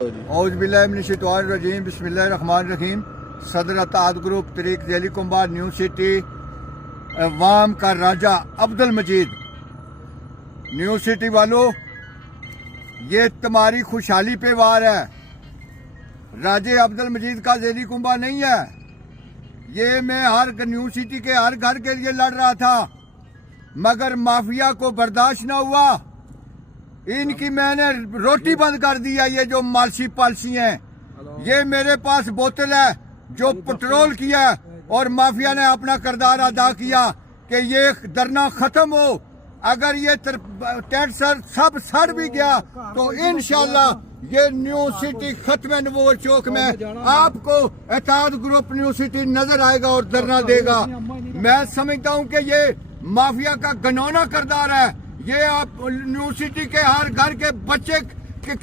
اعوذ باللہ من الشیطان الرجیم بسم اللہ الرحمن الرحیم۔ صدر اتحاد گروپ طریق ذیلی کنبہ نیو سٹی عوام کا راجہ عبد المجید۔ نیو سٹی والو، یہ تمہاری خوشحالی پہ وار ہے، راجہ عبد المجید کا ذیلی کنبہ نہیں ہے۔ یہ میں نیو سٹی کے ہر گھر کے لیے لڑ رہا تھا، مگر مافیا کو برداشت نہ ہوا، ان کی میں نے روٹی بند کر دی ہے۔ یہ جو مالسی پالسی ہیں، یہ میرے پاس بوتل ہے جو پٹرول کیا اور مافیا نے اپنا کردار ادا کیا کہ یہ دھرنا ختم ہو۔ اگر یہ ٹینٹ سب سڑ بھی گیا تو انشاءاللہ یہ نیو سٹی ختم نبوت چوک میں آپ کو اتحاد گروپ نیو سٹی نظر آئے گا اور دھرنا دے گا۔ میں سمجھتا ہوں کہ یہ مافیا کا گنونا کردار ہے۔ یہ آپ نیو سٹی کے ہر گھر کے بچے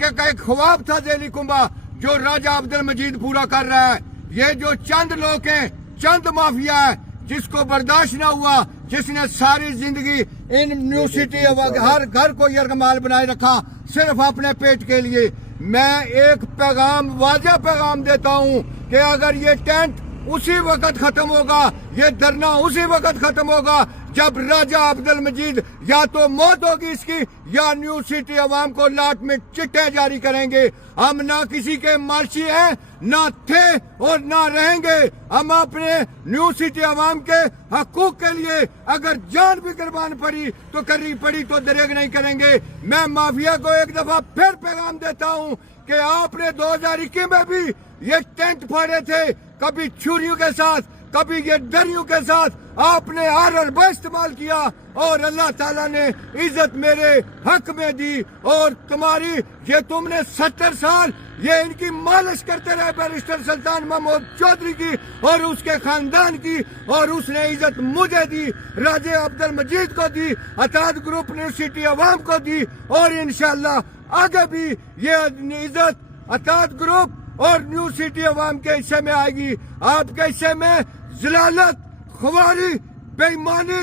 کا ایک خواب تھا ذیلی کنبہ، جو راجہ عبد المجید پورا کر رہا ہے۔ یہ جو چند لوگ ہیں، چند مافیا ہے، جس کو برداشت نہ ہوا، جس نے ساری زندگی ان نیو سٹی ہر گھر کو یرغمال بنائے رکھا صرف اپنے پیٹ کے لیے۔ میں ایک پیغام، واضح پیغام دیتا ہوں کہ اگر یہ ٹینٹ اسی وقت ختم ہوگا، یہ دھرنا اسی وقت ختم ہوگا جب راجہ عبد المجید یا تو موت ہوگی اس کی، یا نیو سٹی عوام کو لاٹ میں چٹے جاری کریں گے۔ ہم نہ کسی کے مالشی ہیں، نہ تھے اور نہ رہیں گے۔ ہم اپنے نیو سٹی عوام کے حقوق کے لیے اگر جان بھی قربان پڑی تو دریغ نہیں کریں گے۔ میں مافیا کو ایک دفعہ پھر پیغام دیتا ہوں کہ آپ نے 2021 میں بھی یہ ٹینٹ پھاڑے تھے، کبھی چھریوں کے ساتھ، کبھی یہ دریوں کے ساتھ، آپ نے حربہ استعمال کیا اور اللہ تعالیٰ نے عزت میرے حق میں دی۔ اور تم نے 70 سال یہ ان کی مالش کرتے رہے، بیرسٹر سلطان محمود چودھری کی اور اس کے خاندان کی، اور اس نے عزت مجھے دی، راجہ عبد المجید کو دی، اتحاد گروپ نیو سٹی عوام کو دی، اور انشاءاللہ آگے بھی یہ عزت اتحاد گروپ اور نیو سٹی عوام کے حصے میں آئے گی۔ آپ کے حصے میں ذلالت، خواری، بے ایمانی،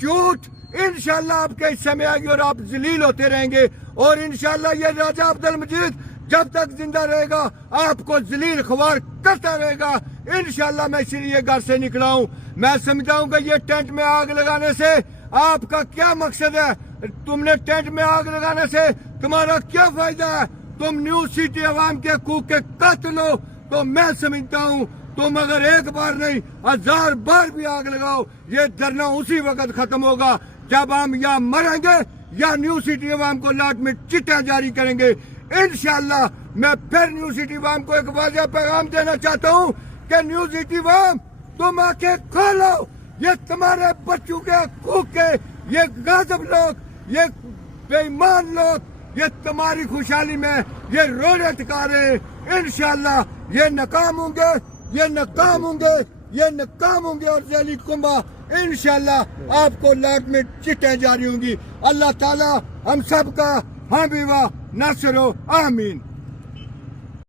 جھوٹ انشاءاللہ آپ کے حصے میں آئے گی اور آپ ذلیل ہوتے رہیں گے۔ اور انشاءاللہ یہ راجہ عبد المجید جب تک زندہ رہے گا آپ کو ذلیل خوار کرتا رہے گا۔ انشاءاللہ میں اسی لیے گھر سے نکلا ہوں۔ میں سمجھتا ہوں کہ یہ ٹینٹ میں آگ لگانے سے آپ کا کیا مقصد ہے؟ تم نے ٹینٹ میں آگ لگانے سے تمہارا کیا فائدہ ہے؟ تم نیو سٹی عوام کے حقوق کے قاتل ہو۔ تو میں سمجھتا ہوں تم اگر ایک بار نہیں 1000 بار بھی آگ لگاؤ، یہ دھرنا اسی وقت ختم ہوگا جب ہم یا مریں گے یا نیو سٹی عوام کو لاٹ میں چٹا جاری کریں گے۔ انشاءاللہ میں پھر نیو سٹی عوام کو ایک واضح پیغام دینا چاہتا ہوں کہ نیو سٹی عوام تم آنکھیں کھولو، یہ تمہارے بچوں کے حقوق کے یہ غاصب لوگ، یہ بے ایمان لوگ، یہ تمہاری خوشحالی میں یہ روڑے ٹکا رہے ہیں۔ انشاءاللہ یہ ناکام ہوں گے، یہ ناکام ہوں گے، یہ ناکام ہوں گے، اور ذیلی کنبہ انشاءاللہ آپ کو لاٹ میں چٹیں جاری ہوں گی۔ اللہ تعالی ہم سب کا حامی و ناصر ہو، آمین۔